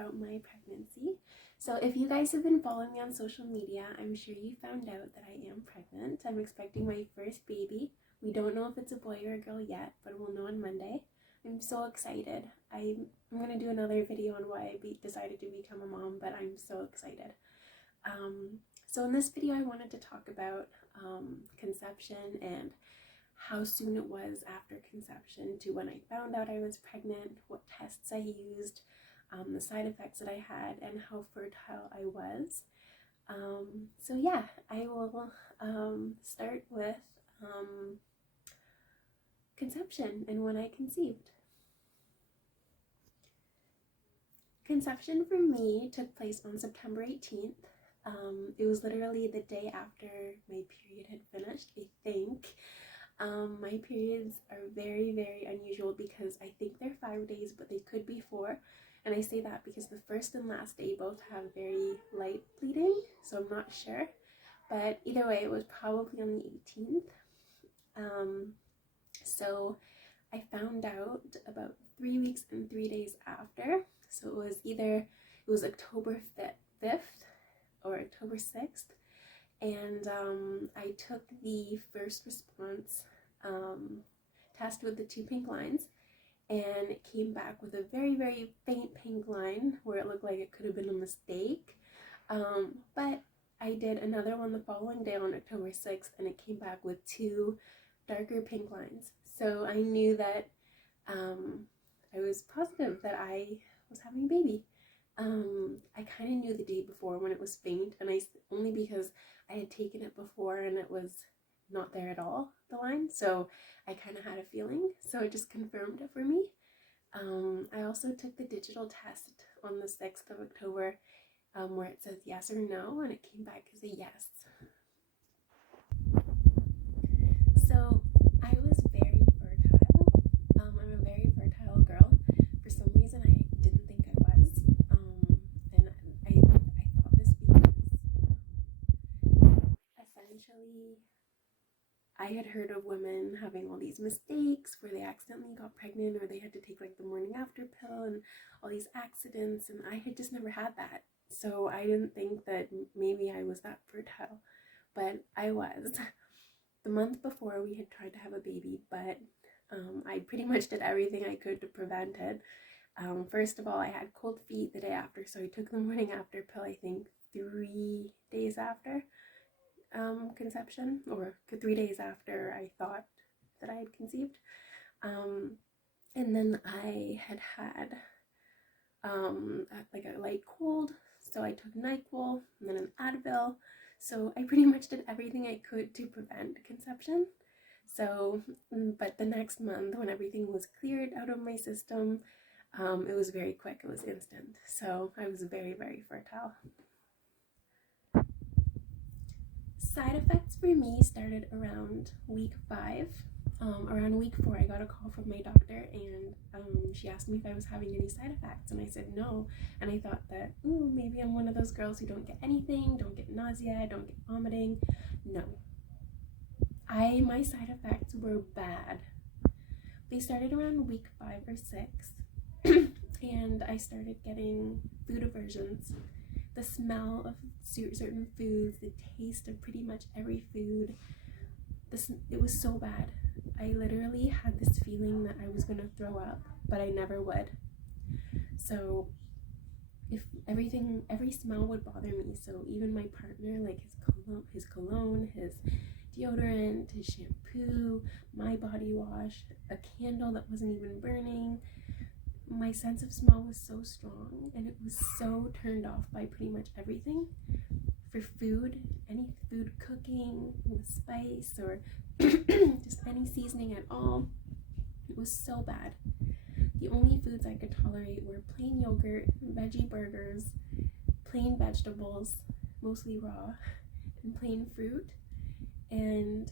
about my pregnancy. So if you guys have been following me on social media, I'm sure you found out that I am pregnant. I'm expecting my first baby. We don't know if it's a boy or a girl yet, but we'll know on Monday. I'm so excited. I'm going to do another video on why I decided to become a mom, but I'm so excited. So in this video, I wanted to talk about conception and how soon it was after conception to when I found out I was pregnant, what tests I used, the side effects that I had, and how fertile I was. So yeah, I will start with conception and when I conceived. Conception for me took place on September 18th. It was literally the day after my period had finished, I think. My periods are very, very unusual because I think they're 5 days, but they could be 4. And I say that because the first and last day both have very light bleeding, so I'm not sure. But either way, it was probably on the 18th. So I found out about 3 weeks and 3 days after. So it was October 5th or October 6th. And I took the first response test with the 2 pink lines, and it came back with a very, very faint pink line where it looked like it could have been a mistake. But I did another one the following day on October 6th, and it came back with 2 darker pink lines. So I knew that I was positive that I was having a baby. I kind of knew the day before when it was faint, and only because I had taken it before and it was not there at all, the line, so I kind of had a feeling, so it just confirmed it for me. I also took the digital test on the 6th of October where it says yes or no, and it came back as a yes. So I was very fertile. I'm a very fertile girl. For some reason I didn't think I was, and I thought this because essentially I had heard of women having all these mistakes where they accidentally got pregnant, or they had to take like the morning after pill and all these accidents, and I had just never had that. So I didn't think that maybe I was that fertile, but I was. The month before we had tried to have a baby, but I pretty much did everything I could to prevent it. First of all, I had cold feet the day after, so I took the morning after pill, I think 3 days after conception, or 3 days after I thought that I had conceived. And then I had like a light cold, so I took NyQuil and then an Advil. So I pretty much did everything I could to prevent conception. So, but the next month when everything was cleared out of my system, it was very quick, it was instant. So I was very, very fertile. Side effects for me started around week 5. Around week 4, I got a call from my doctor, and she asked me if I was having any side effects, and I said no. And I thought that, maybe I'm one of those girls who don't get anything, don't get nausea, don't get vomiting. No. My side effects were bad. They started around week 5 or 6, and I started getting food aversions. The smell of certain foods, the taste of pretty much every food, it was so bad. I literally had this feeling that I was going to throw up, but I never would. So if every smell would bother me, so even my partner, like his cologne, his deodorant, his shampoo, my body wash, a candle that wasn't even burning, my sense of smell was so strong, and it was so turned off by pretty much everything. For food, any food cooking with spice or just any seasoning at all, it was so bad. The only foods I could tolerate were plain yogurt, veggie burgers, plain vegetables, mostly raw, and plain fruit. And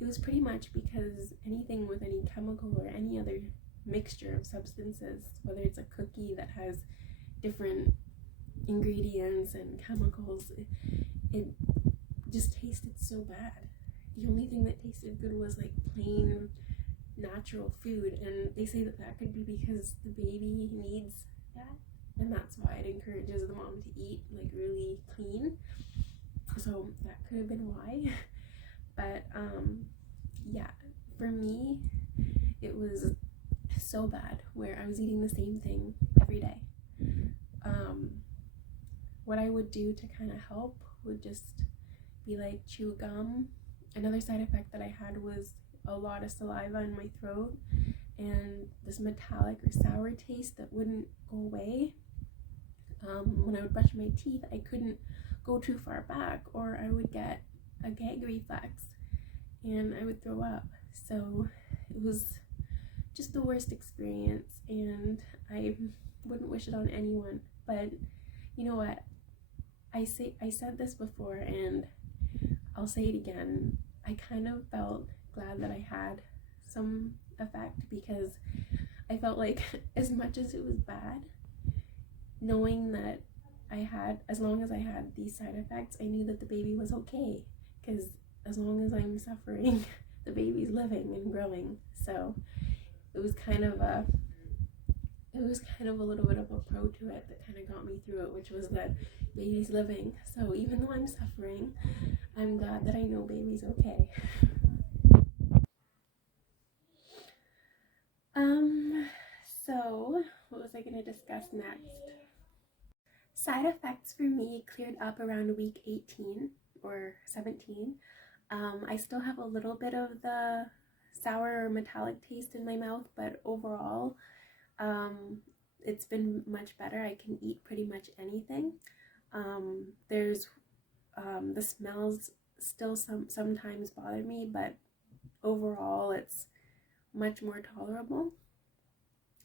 it was pretty much because anything with any chemical or any other mixture of substances, whether it's a cookie that has different ingredients and chemicals, it just tasted so bad. The only thing that tasted good was like plain natural food, and they say that could be because the baby needs that. and that's why it encourages the mom to eat like really clean. So that could have been why. But yeah, for me it was so bad where I was eating the same thing every day. What I would do to kind of help would just be like chew gum. Another side effect that I had was a lot of saliva in my throat and this metallic or sour taste that wouldn't go away. When I would brush my teeth, I couldn't go too far back or I would get a gag reflex and I would throw up. So it was just the worst experience, and I wouldn't wish it on anyone. But you know what? I said this before and I'll say it again. I kind of felt glad that I had some effect, because I felt like as much as it was bad, knowing that as long as I had these side effects, I knew that the baby was okay, because as long as I'm suffering, the baby's living and growing. So it was kind of a little bit of a pro to it that kind of got me through it, which was that baby's living. So even though I'm suffering, I'm glad that I know baby's okay. So what was I going to discuss next? Side effects for me cleared up around week 18 or 17. I still have a little bit of the sour or metallic taste in my mouth, but overall, it's been much better. I can eat pretty much anything. There's the smells still sometimes bother me, but overall it's much more tolerable.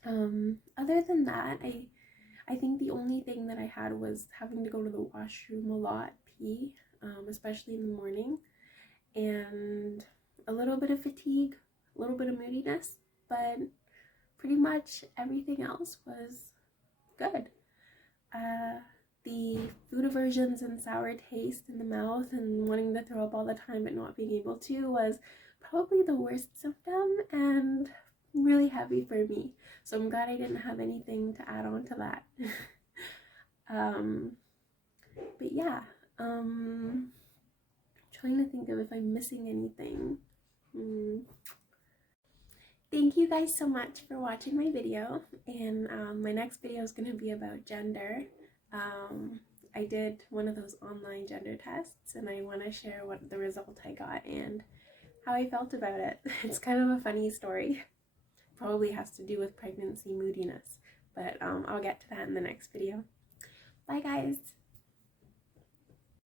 Other than that, I think the only thing that I had was having to go to the washroom a lot, pee, especially in the morning, and a little bit of fatigue, a little bit of moodiness, but pretty much everything else was good. The food aversions and sour taste in the mouth and wanting to throw up all the time but not being able to was probably the worst symptom and really heavy for me. So I'm glad I didn't have anything to add on to that. But yeah, trying to think of if I'm missing anything. Thank you guys so much for watching my video, and my next video is going to be about gender. I did one of those online gender tests, and I want to share what the result I got and how I felt about it. It's kind of a funny story. Probably has to do with pregnancy moodiness, but I'll get to that in the next video. Bye guys!